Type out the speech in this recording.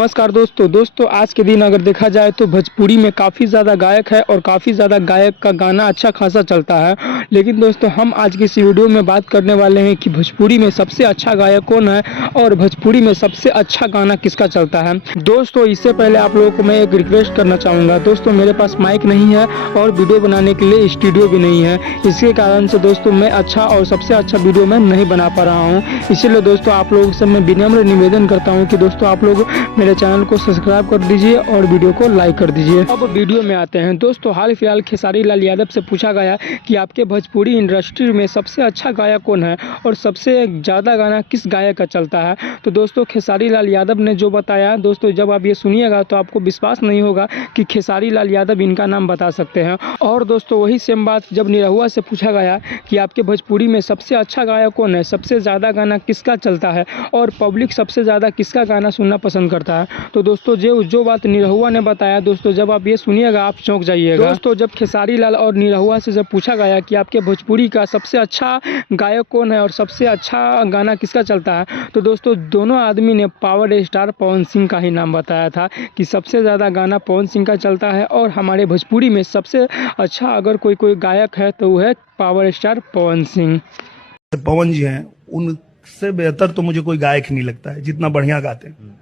नमस्कार दोस्तों आज के दिन अगर देखा जाए तो भोजपुरी में काफ़ी ज़्यादा गायक है और काफ़ी ज़्यादा गायक का गाना अच्छा खासा चलता है। लेकिन दोस्तों हम आज की इस वीडियो में बात करने वाले हैं कि भोजपुरी में सबसे अच्छा गायक कौन है और भोजपुरी में सबसे अच्छा गाना किसका चलता है। दोस्तों इससे पहले आप लोगों को मैं एक रिक्वेस्ट करना चाहूँगा। दोस्तों मेरे पास माइक नहीं है और वीडियो बनाने के लिए स्टूडियो भी नहीं है, इसके कारण से दोस्तों मैं अच्छा और सबसे अच्छा वीडियो मैं नहीं बना पा रहा हूँ। इसीलिए दोस्तों आप लोगों से मैं विनम्र निवेदन करता हूँ कि दोस्तों आप लोग मेरे चैनल को सब्सक्राइब कर दीजिए और वीडियो को लाइक कर दीजिए। अब वीडियो में आते हैं। दोस्तों हाल फिलहाल खेसारी लाल यादव से पूछा गया कि आपके भोजपुरी इंडस्ट्री में सबसे अच्छा गायक कौन है और सबसे ज़्यादा गाना किस गायक का चलता है। तो दोस्तों खेसारी लाल यादव ने जो बताया, दोस्तों जब आप ये सुनिएगा तो आपको विश्वास नहीं होगा कि खेसारी लाल यादव इनका नाम बता सकते हैं। और दोस्तों वही सेम बात जब निरहुआ से पूछा गया कि आपके भोजपुरी में सबसे अच्छा गायक कौन है, सबसे ज़्यादा गाना किसका चलता है और पब्लिक सबसे ज़्यादा किसका गाना सुनना पसंद करता है, तो दोस्तों जो बात निरहुआ ने बताया, दोस्तों जब आप ये सुनिएगा आप चौंक जाइएगा। दोस्तों जब खेसारी लाल और निरहुआ से जब पूछा गया कि आपके भोजपुरी का सबसे अच्छा गायक कौन है और सबसे अच्छा गाना किसका चलता है, तो दोस्तों दोनों आदमी ने पावर स्टार पवन सिंह का ही नाम बताया था कि सबसे ज़्यादा गाना पवन सिंह का चलता है। और हमारे भोजपुरी में सबसे अच्छा अगर कोई गायक है तो वो है पावर स्टार पवन सिंह। पवन जी हैं, उनसे बेहतर तो मुझे कोई गायक नहीं लगता है जितना बढ़िया गाते हैं।